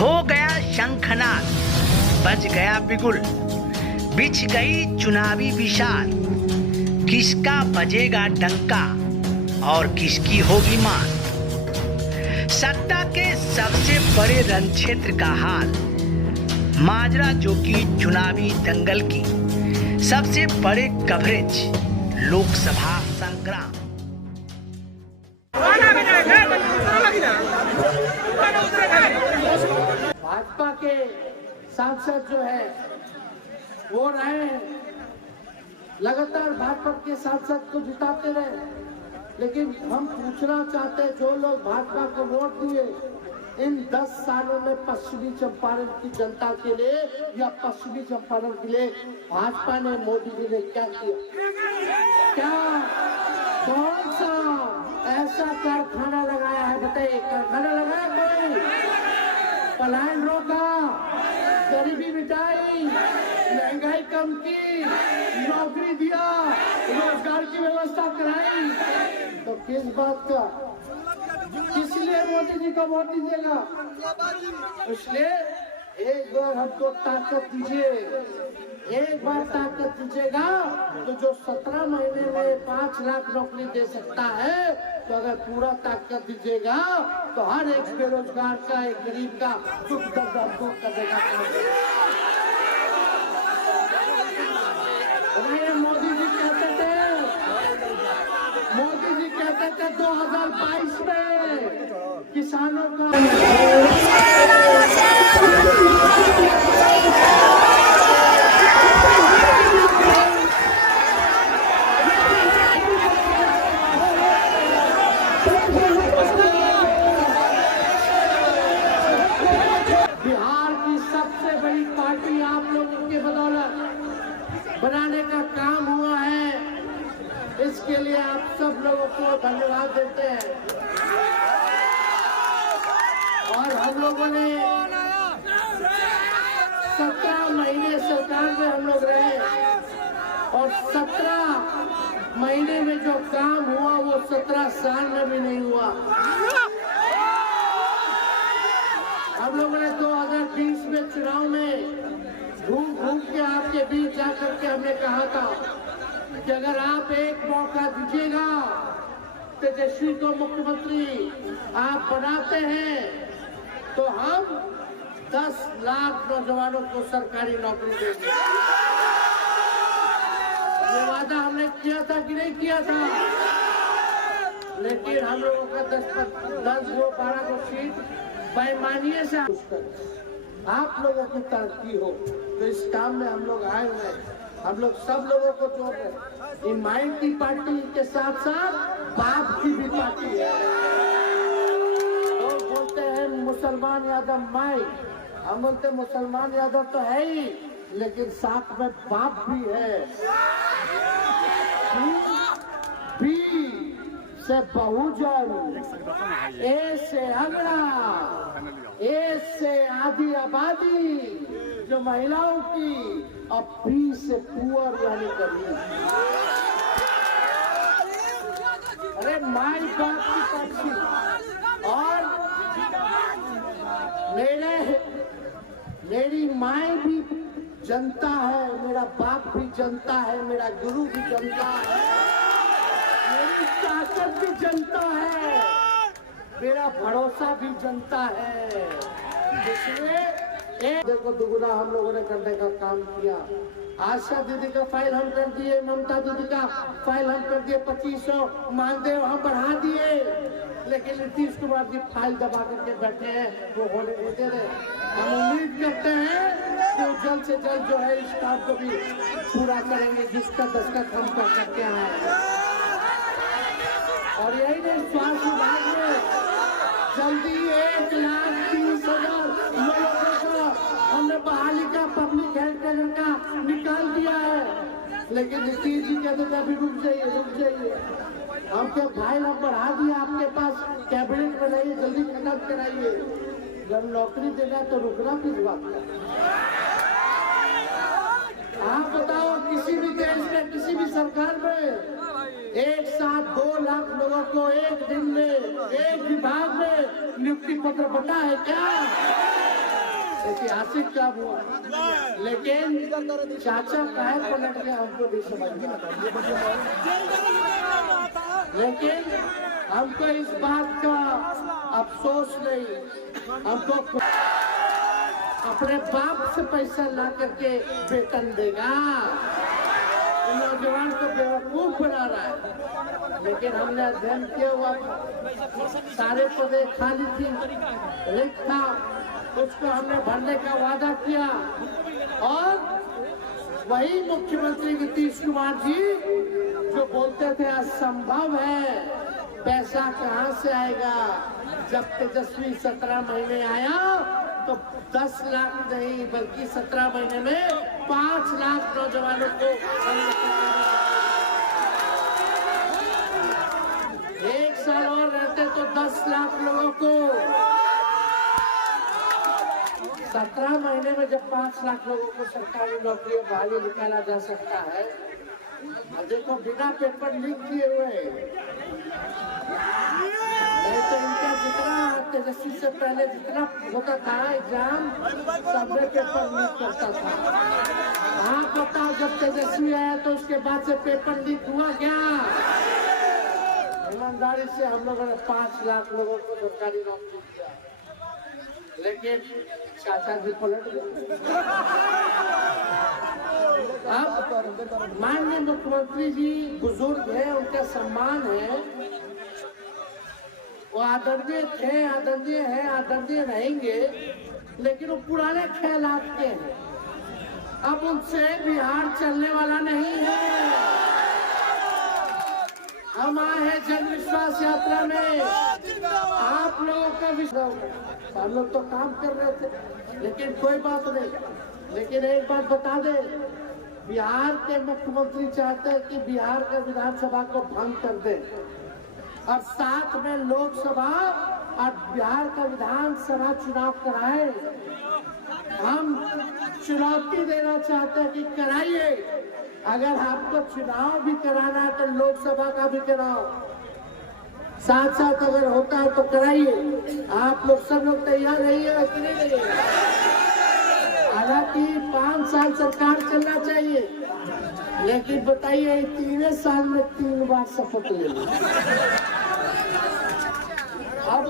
हो गया शंखनाद, बज गया बिगुल, बिछ गई चुनावी विशाल। किसका बजेगा डंका और किसकी होगी मान। सत्ता के सबसे बड़े रण क्षेत्र का हाल, माजरा जो कि चुनावी दंगल की सबसे बड़े कवरेज, लोकसभा संग्राम। भाजपा के सांसद जो है वो रहे, लगातार भाजपा के सांसद को जिताते रहे, लेकिन हम पूछना चाहते हैं जो लोग भाजपा को वोट दिए, इन 10 सालों में पश्चिमी चंपारण की जनता के लिए या पश्चिमी चंपारण के लिए भाजपा ने, मोदी जी ने क्या किया? क्या कौन सा ऐसा कारखाना लगाया है? बताइए, कारखाना लगाया कोई? पलायन रोका, गरीबी मिटाई, महंगाई कम की, नौकरी दिया, रोजगार की व्यवस्था कराई, तो किस बात का, इसलिए मोदी जी को वोट दीजिएगा। इसलिए एक बार हमको ताकत दीजिए, एक बार ताकत दीजिएगा तो जो 17 महीने में 5 लाख नौकरी दे सकता है, तो अगर पूरा ताकत दीजिएगा तो हर एक बेरोजगार का, एक गरीब का दुख दर्द दूर करने का काम। मोदी जी कहते थे 2022 में किसानों का बनाने का काम हुआ है, इसके लिए आप सब लोगों को धन्यवाद देते हैं। और हम लोगों ने 17 महीने सरकार में हम लोग रहे, और 17 महीने में जो काम हुआ वो 17 साल में भी नहीं हुआ। हम लोगों ने 2020 में चुनाव में घूम घूम के आपके बीच जाकर के हमने कहा था कि अगर आप एक मौका दीजिएगा, तेजस्वी को मुख्यमंत्री आप बनाते हैं, तो हम 10 लाख नौजवानों को सरकारी नौकरी देंगे। ये वादा हमने किया था कि नहीं किया था? लेकिन हम लोगों का 10-12 सीट बेईमानी से आप लोगों की तरक्की हो, तो इस काम में हम लोग आए हुए हैं। हम लोग सब लोगों को जोड़ रहे हैं। माई की पार्टी के साथ साथ बाप की भी पार्टी है। लोग बोलते हैं मुसलमान यादव माई, हम बोलते मुसलमान यादव तो है ही, लेकिन साथ में बाप भी है। बी से बहुजन, ए से अगड़ा, ए से आधी आबादी जो महिलाओं की, और पी से पुअर यानी गरीब। अरे माई बाप की पार्टी, और मेरी माई भी जनता है, मेरा बाप भी जनता है, मेरा गुरु भी जनता है, मेरी ताकत भी जनता है, मेरा भरोसा भी जनता है। इसलिए देखो दुगुना हम लोगों ने करने का काम किया। आशा दीदी का फाइल हम कर दिए, ममता दीदी का फाइल हम कर दिए, 2500 मानदेय हम बढ़ा दिए, लेकिन नीतीश कुमार जी फाइल दबा करके बैठे हैं, वो होने नहीं दे रहे। हम उम्मीद करते हैं कि वो जल्द से जल्द जो है इस काम को भी पूरा करेंगे, जिसका दस्तखत हम कर सकते हैं। और यही नहीं, स्वास्थ्य विभाग में जल्दी 1,30,000 लोगों को हमने बहाली का, पब्लिक हेल्थ केयर का निकाल दिया है। लेकिन नीतीश जी कहते थे अभी रुक जाइए। हमके फाइल हम बढ़ा दिया, आपके पास कैबिनेट में नहीं, जल्दी खत्म कराइए। जब नौकरी देना तो रुकना किस बात का? आप बताओ, किसी भी देश में, किसी भी सरकार में एक साथ 2 लाख लोगों को एक दिन में एक विभाग में नियुक्ति पत्र बना है क्या? ऐतिहासिक काम हुआ, लेकिन चाचा काहे पलट गया हमको नहीं समझ में आता। लेकिन हमको इस बात का अफसोस नहीं, हमको अपने बाप से पैसा ला करके वेतन देगा, नौजवान को बेवकूफ बना रहा है। लेकिन हमने अध्ययन किया हुआ, सारे पदे खाली थी, रिक्त था, उसको हमने भरने का वादा किया और वही मुख्यमंत्री नीतीश कुमार जी जो बोलते थे असंभव है, पैसा कहाँ से आएगा। जब तेजस्वी 17 महीने आया तो 10 लाख नहीं बल्कि 17 महीने में 5 लाख नौजवानों को, 1 साल और रहते तो 10 लाख लोगों को, 17 महीने में जब 5 लाख लोगों को सरकारी नौकरियों बाहर निकाला जा सकता है, देखो बिना पेपर लीक किए हुए, नहीं तो इनका जितना तेजस्वी से पहले जितना होता था एग्जाम, सबने पेपर लीक करता था। आप बताओ जब तेजस्वी आया तो उसके बाद से पेपर लीक हुआ क्या? ईमानदारी से हम लोगों ने 5 लाख लोगों को सरकारी नौकरी दिया, लेकिन चाचा जी पलट गए। अब माननीय मुख्यमंत्री जी बुजुर्ग है, उनका सम्मान है, वो आदरणीय थे, आदरणीय है, आदरणीय रहेंगे, लेकिन वो पुराने ख्यालात के हैं। अब उनसे बिहार चलने वाला नहीं है। हम आए हैं जन विश्वास यात्रा में, आप लोगों का विश्वास, हम लोग तो काम कर रहे थे, लेकिन कोई बात नहीं। लेकिन एक बात बता दे, बिहार के मुख्यमंत्री चाहते हैं कि बिहार का विधानसभा को भंग कर दे और साथ में लोकसभा और बिहार का विधानसभा चुनाव कराए। हम चुनौती देना चाहते हैं कि कराइए, अगर आपको चुनाव भी कराना है तो लोकसभा का भी कराओ, साथ साथ अगर होता है तो कराइए। आप लोग सब लोग तैयार रहिए कि नहीं? हालांकि 5 साल सरकार चलना चाहिए, लेकिन बताइए 3 साल में 3 बार शपथ ले लो। अब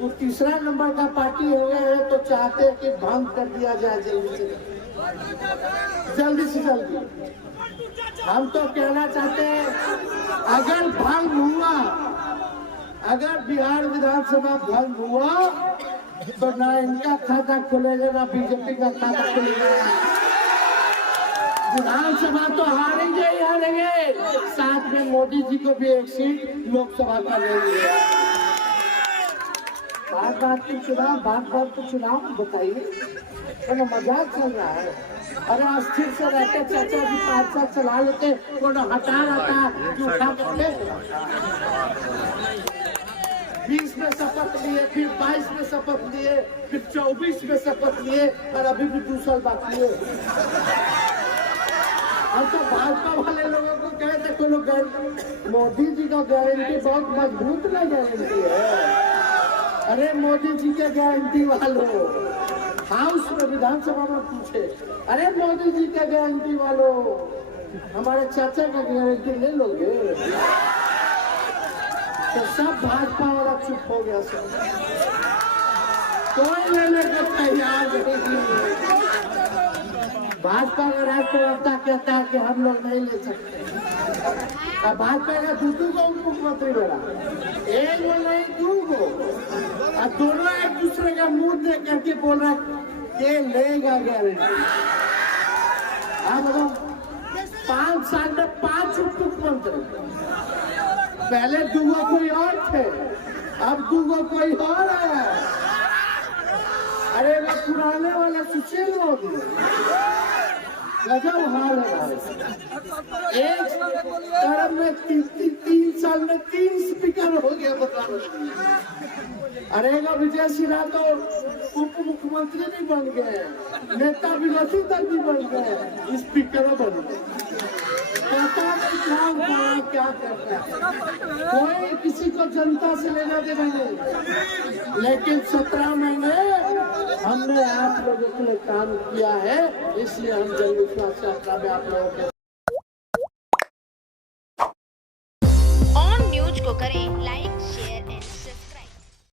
वो तीसरा नंबर का पार्टी हो गए हैं तो चाहते हैं कि भंग कर दिया जाए जल्दी से जल्दी। हम तो कहना चाहते हैं अगर भंग हुआ, अगर बिहार विधानसभा भंग हुआ तो ना इनका खाता खुलेगा ना बीजेपी का खाता खुलेगा। विधानसभा तो हारेंगे ही हारेंगे, साथ में मोदी जी को भी एक सीट लोकसभा का लेंगे। बात की चुनाव, बात तो चुनाव बताइए, तो मजाक चल रहा है। अरे अस्थिर से रहते चाचा जी 5 साल चला लेते, कोई हटा रहता कि उठा करते। 20 में शपथ लिए, फिर 22 में शपथ लिए, फिर 24 में शपथ लिए और अभी भी 2 साल बाकी है। हम तो भाजपा वाले लोगों को कहे थे कोई लोग मोदी जी का गारंटी बहुत मजबूत ना गारंटी है। अरे मोदी जी के गारंटी वालों, हाउस में विधानसभा में पूछे, अरे मोदी जी के गारंटी वालों हमारे चाचा का गारंटी ले लोगे? तो सब भाजपा वाला चुप हो गया, सब कोई लेने को तैयार नहीं। भाजपा का राष्ट्रीय प्रवक्ता कहता है कि हम लोग नहीं ले सकते। अब भाजपा का दूसरू को मुख्यमंत्री बना, एक वो नहीं 2 को, और दोनों एक दूसरे का मुंह देख करके बोल रहा ये लेगा गारंटी। अब 5 साल में 5 उप मुख्यमंत्री, पहले 2 कोई और थे, अब 2 कोई और है। अरे वो पुराने वाला सुशील मोदी गजब हाल है। एक टर्म में 3 साल में 3 स्पीकर हो गया, बताओ। अरे विजय सिन्हा तो उप मुख्यमंत्री भी बन गए, नेता विरोधी दल भी बन गए, स्पीकर बन गए। पता नहीं क्या करता है, कोई किसी को जनता से लेना देना नहीं। लेकिन 17 महीने हम हमने आप लोगों के लिए काम किया है, इसलिए हम जनविश्वास यात्रा में आप लोगों के ऑन न्यूज को करें लाइक, शेयर एंड